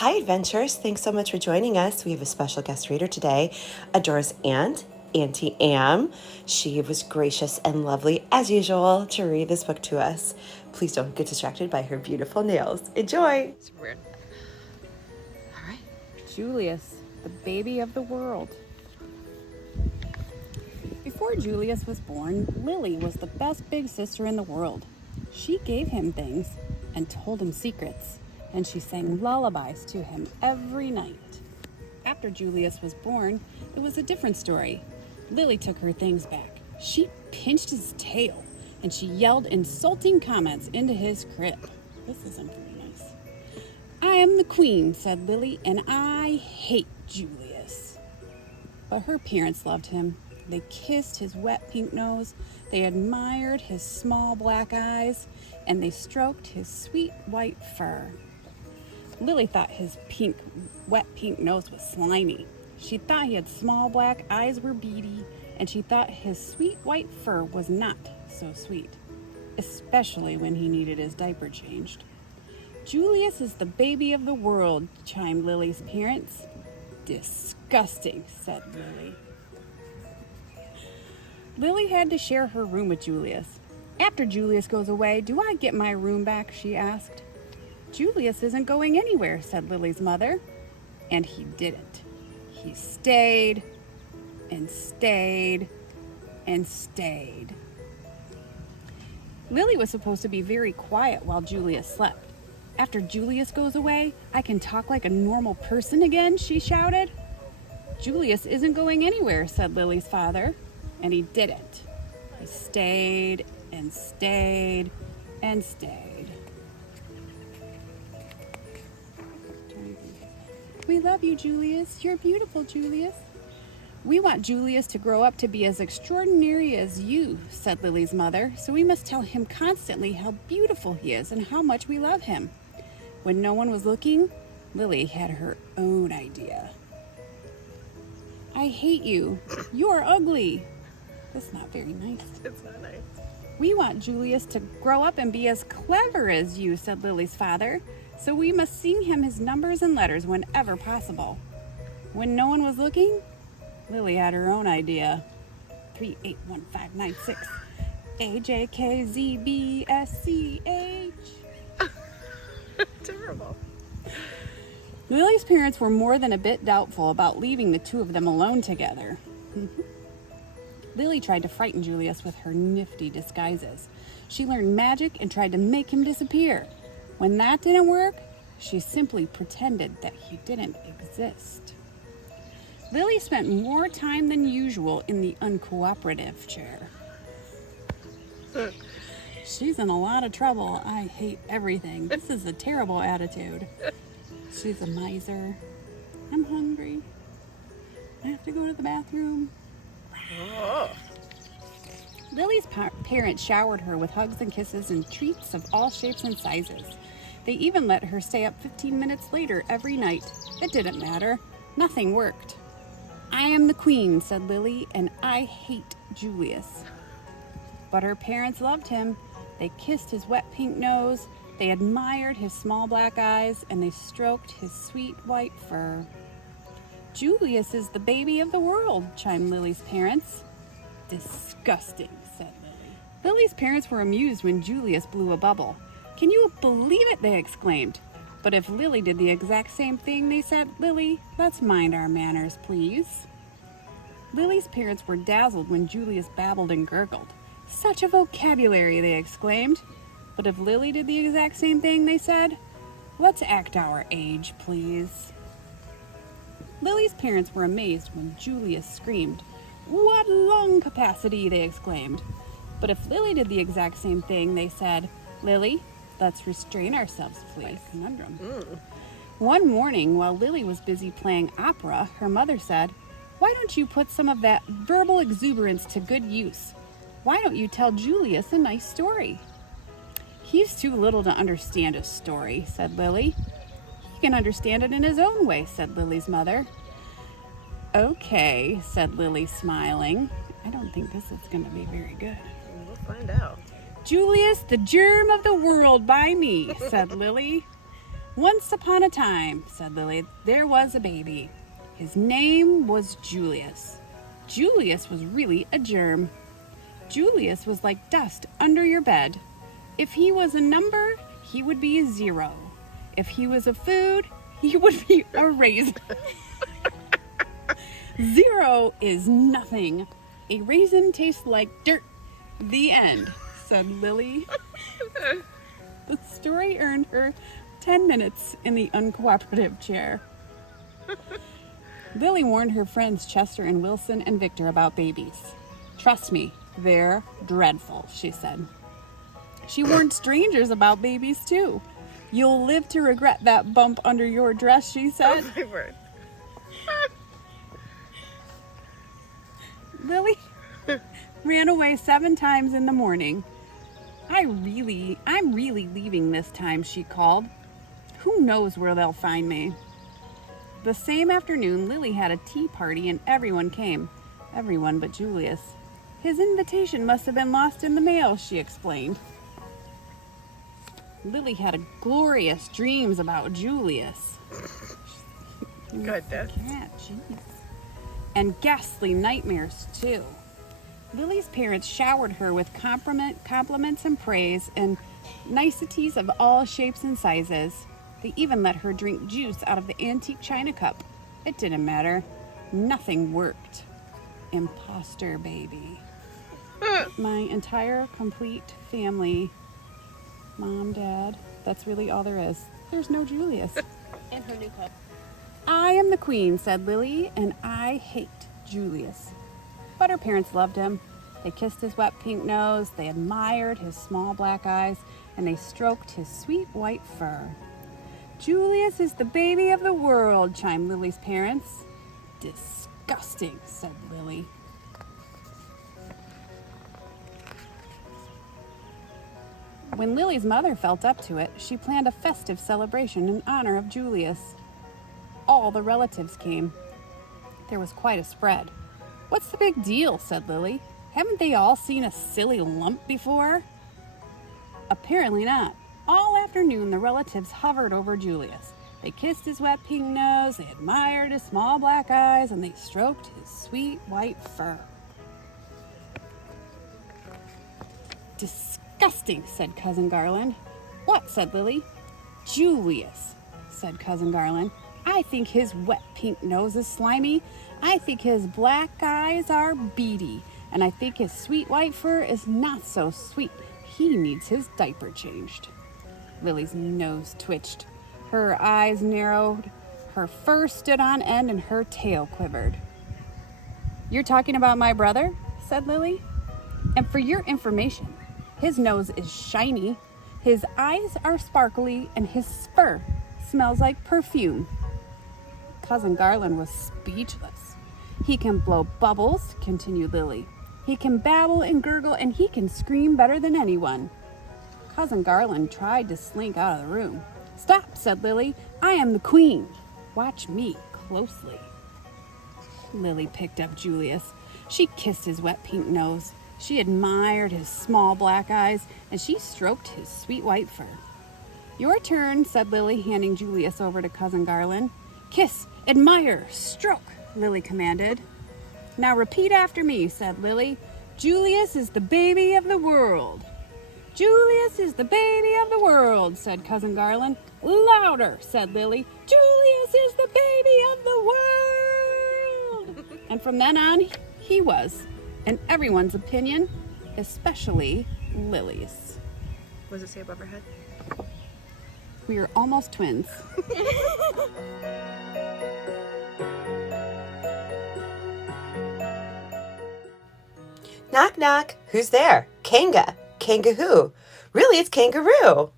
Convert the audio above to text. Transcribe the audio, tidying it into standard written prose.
Hi, adventurers. Thanks so much for joining us. We have a special guest reader today, Adora's aunt, Auntie Am. She was gracious and lovely, as usual, to read this book to us. Please don't get distracted by her beautiful nails. Enjoy! It's weird. All right. Julius, the baby of the world. Before Julius was born, Lily was the best big sister in the world. She gave him things and told him secrets, and she sang lullabies to him every night. After Julius was born, it was a different story. Lily took her things back. She pinched his tail, and she yelled insulting comments into his crib. This isn't very nice. "I am the queen," said Lily, "and I hate Julius." But her parents loved him. They kissed his wet pink nose, they admired his small black eyes, and they stroked his sweet white fur. Lily thought his wet pink nose was slimy. She thought he had small black eyes were beady, and she thought his sweet white fur was not so sweet, especially when he needed his diaper changed. "Julius is the baby of the world," chimed Lily's parents. "Disgusting," said Lily. Lily had to share her room with Julius. "After Julius goes away, do I get my room back?" she asked. "Julius isn't going anywhere," said Lily's mother. And he didn't. He stayed and stayed and stayed. Lily was supposed to be very quiet while Julius slept. "After Julius goes away, I can talk like a normal person again," she shouted. "Julius isn't going anywhere," said Lily's father. And he didn't. He stayed and stayed and stayed. "We love you, Julius. You're beautiful, Julius." "We want Julius to grow up to be as extraordinary as you," said Lily's mother, "so we must tell him constantly how beautiful he is and how much we love him." When no one was looking, Lily had her own idea. "I hate you. You're ugly." That's not very nice. It's not nice. "We want Julius to grow up and be as clever as you," said Lily's father, "so we must sing him his numbers and letters whenever possible." When no one was looking, Lily had her own idea. 381596 AJKZBSCH. Terrible. Lily's parents were more than a bit doubtful about leaving the two of them alone together. Lily tried to frighten Julius with her nifty disguises. She learned magic and tried to make him disappear. When that didn't work, she simply pretended that he didn't exist. Lily spent more time than usual in the uncooperative chair. "She's in a lot of trouble. I hate everything. This is a terrible attitude. She's a miser. I'm hungry. I have to go to the bathroom." Oh. Lily's parents showered her with hugs and kisses and treats of all shapes and sizes. They even let her stay up 15 minutes later every night. It didn't matter. Nothing worked. "I am the queen," said Lily, "and I hate Julius." But her parents loved him. They kissed his wet pink nose, they admired his small black eyes, and they stroked his sweet white fur. "Julius is the baby of the world," chimed Lily's parents. "Disgusting," said Lily. Lily's parents were amused when Julius blew a bubble. "Can you believe it?" they exclaimed. But if Lily did the exact same thing, they said, "Lily, let's mind our manners, please." Lily's parents were dazzled when Julius babbled and gurgled. "Such a vocabulary," they exclaimed. But if Lily did the exact same thing, they said, "Let's act our age, please." Lily's parents were amazed when Julius screamed. "What lung capacity!" they exclaimed. But if Lily did the exact same thing, they said, "Lily, let's restrain ourselves, please." Conundrum. One morning, while Lily was busy playing opera, her mother said, "Why don't you put some of that verbal exuberance to good use? Why don't you tell Julius a nice story?" "He's too little to understand a story," said Lily. "He can understand it in his own way," said Lily's mother. "Okay," said Lily, smiling. I don't think this is going to be very good. We'll find out. "Julius, the germ of the world by me," said Lily. Once upon a time, said Lily, there was a baby. His name was Julius. Julius was really a germ. Julius was like dust under your bed. If he was a number, he would be a 0. If he was a food, he would be a raisin. 0 is nothing. A raisin tastes like dirt. The end, said Lily. The story earned her 10 minutes in the uncooperative chair. Lily warned her friends Chester and Wilson and Victor about babies. Trust me, they're dreadful, she said. She warned strangers about babies too. You'll live to regret that bump under your dress, she said. Oh my word. Lily ran away 7 times in the morning. I'm really leaving this time, she called. Who knows where they'll find me? The same afternoon, Lily had a tea party and everyone came. Everyone but Julius. His invitation must have been lost in the mail, she explained. Lily had glorious dreams about Julius. Goodness. Yeah, jeez. And ghastly nightmares, too. Lily's parents showered her with compliments and praise and niceties of all shapes and sizes. They even let her drink juice out of the antique china cup. It didn't matter. Nothing worked. Imposter baby. My entire complete family, Mom, Dad, that's really all there is. There's no Julius. And her new cup. I am the queen, said Lily, and I hate Julius. But her parents loved him. They kissed his wet pink nose, they admired his small black eyes, and they stroked his sweet white fur. Julius is the baby of the world, chimed Lily's parents. Disgusting, said Lily. When Lily's mother felt up to it, she planned a festive celebration in honor of Julius. All the relatives came. There was quite a spread. What's the big deal, said Lily. Haven't they all seen a silly lump before? Apparently not. All afternoon, the relatives hovered over Julius. They kissed his wet pink nose, they admired his small black eyes, and they stroked his sweet white fur. Disgusting, said Cousin Garland. What, said Lily. Julius, said Cousin Garland. I think his wet pink nose is slimy. I think his black eyes are beady. And I think his sweet white fur is not so sweet. He needs his diaper changed. Lily's nose twitched. Her eyes narrowed. Her fur stood on end and her tail quivered. You're talking about my brother? Said Lily. And for your information, his nose is shiny, his eyes are sparkly, and his fur smells like perfume. Cousin Garland was speechless. He can blow bubbles, continued Lily. He can babble and gurgle, and he can scream better than anyone. Cousin Garland tried to slink out of the room. Stop, said Lily. I am the queen. Watch me closely. Lily picked up Julius. She kissed his wet pink nose. She admired his small black eyes, and she stroked his sweet white fur. Your turn, said Lily, handing Julius over to Cousin Garland. Kiss, admire, stroke, Lily commanded. Now repeat after me, said Lily. Julius is the baby of the world. Julius is the baby of the world, said Cousin Garland. Louder, said Lily. Julius is the baby of the world. And from then on, he was, in everyone's opinion, especially Lily's. What does it say above her head? We are almost twins. Knock, knock. Who's there? Kanga. Kanga who? Really, it's Kangaroo.